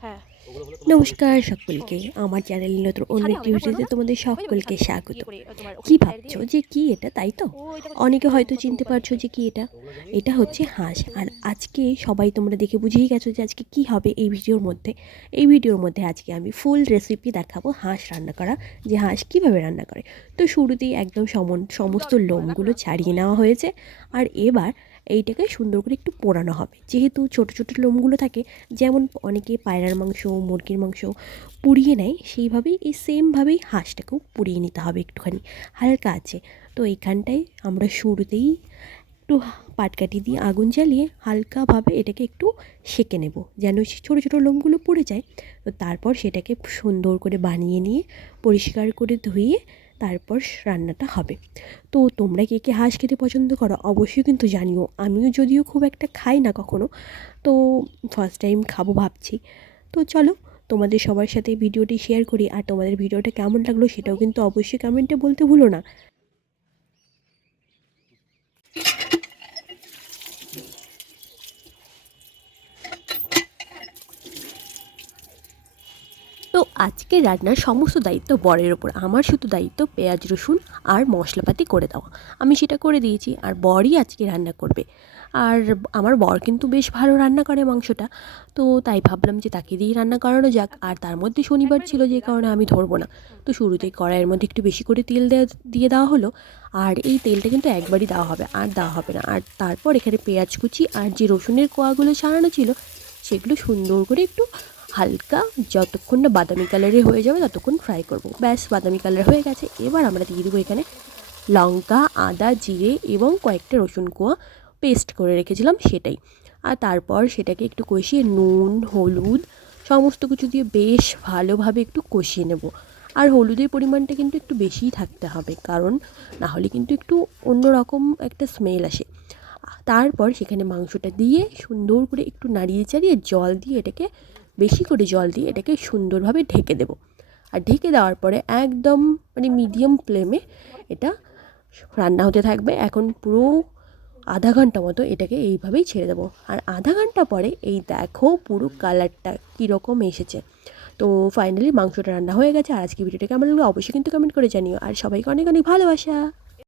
হ্যাঁ। নমস্কার সকলকে আমার চ্যানেল নতুন অন্য একটি ভিডিওতে তোমাদের সকলকে স্বাগত। কি ভাবছ যে কি এটা তাই তো? অনেকে হয়তো চিনতে পারছ যে কি এটা? এটা হচ্ছে হাঁস। আর আজকে সবাই তোমরা দেখে বুঝেই গেছো যে আজকে কি হবে এই ভিডিওর মধ্যে। এই ভিডিওর মধ্যে আজকে আমি ফুল রেসিপি দেখাবো হাঁস রান্না করা যে হাঁস কীভাবে রান্না করে। তো শুরুতেই একদম সমন- সমস্ত লোমগুলো ছাড়িয়ে নেওয়া হয়েছে। আর এবার এইটাকে সুন্দর করে একটু পোড়ানো হবে। যেহেতু ছোট ছোট লোমগুলো থাকে, যেমন অনেকে পায়রার মাংস, মুরগির মাংস পুড়িয়ে নেয়, সেইভাবেই এই সেমভাবেই হাঁসটাকেও পুড়িয়ে নিতে হবে একটুখানি। হালকা আছে। তো এইখানটায় আমরা শুরুতেই একটু পাটকাঠি দিয়ে আগুন জ্বালিয়ে হালকাভাবে এটাকে একটু সেঁকে নেব, যেন সে ছোটো ছোটো লোমগুলো পড়ে যায়। তো তারপর সেটাকে সুন্দর করে বানিয়ে নিয়ে, পরিষ্কার করে ধুয়ে তারপর রান্নাটা হবে। তো তোমরা কে কে হাঁস খেতে পছন্দ করো অবশ্যই কিন্তু জানিও। আমিও যদিও খুব একটা খাই না কখনো। তো ফার্স্ট টাইম খাব ভাবছি। তো চলো তোমাদের সবার সাথে ভিডিওটি শেয়ার করি। আর তোমাদের ভিডিওটা কেমন লাগল সেটাও কিন্তু অবশ্যই কমেন্টে বলতে ভুলো না তো আজকে রান্নার সমস্ত দায়িত্ব বরের ওপর আমার শুধু দায়িত্ব পেঁয়াজ, রসুন আর মশলাপাতি করে দেওয়া। আমি সেটা করে দিয়েছি আর বরই আজকে রান্না করবে। আর আমার বর কিন্তু বেশ ভালো রান্না করে মাংসটা। তো তাই ভাবলাম যে তাকে দিয়েই রান্না করানো যাক। আর তার মধ্যে শনিবার ছিল যে কারণে আমি ধরবো না। তো শুরুতেই কড়াইয়ের মধ্যে একটু বেশি করে তেল দিয়ে দেওয়া হলো। আর এই তেলটা কিন্তু একবারই দেওয়া হবে, আর দেওয়া হবে না। আর তারপর এখানে পেঁয়াজ কুচি আর যে রসুনের কোয়াগুলো ছাড়ানো ছিল, সেগুলো সুন্দর করে একটু হালকা, যতক্ষণ না বাদামি কালারে হয়ে যাবে, ততক্ষণ ফ্রাই করব। ব্যাস, বাদামি কালার হয়ে গেছে। এবার আমরা দিয়ে দেবো এখানে লঙ্কা, আদা, জিরে এবং কয়েকটা রসুন কোয়া পেস্ট করে রেখেছিলাম সেটাই। আর তারপর সেটাকে একটু কষিয়ে নুন, হলুদ, সমস্ত কিছু দিয়ে বেশ ভালোভাবে একটু কষিয়ে নেব। আর হলুদের পরিমাণটা কিন্তু একটু বেশিই থাকতে হবে, কারণ না হলে কিন্তু একটু অন্যরকম একটা স্মেল আসে। তারপর সেখানে মাংসটা দিয়ে সুন্দর করে একটু নাড়িয়ে চাড়িয়ে জল দিয়ে এটাকে বেশি করে জল দিয়ে এটাকে সুন্দরভাবে ঢেকে দেব। আর ঢেকে দেওয়ার পরে একদম মানে মিডিয়াম ফ্লেমে এটা রান্না হতে থাকবে। এখন পুরো আধা ঘণ্টা মতো এটাকে এইভাবেই ছেড়ে দেবো। আর আধা ঘণ্টা পরে এই দেখো পুরো কালারটা কীরকম এসেছে। তো ফাইনালি মাংসটা রান্না হয়ে গেছে। আর আজকে ভিডিওটা কেমন লাগল অবশ্যই কিন্তু কমেন্ট করে জানিও। আর সবাইকে অনেক অনেক ভালোবাসা।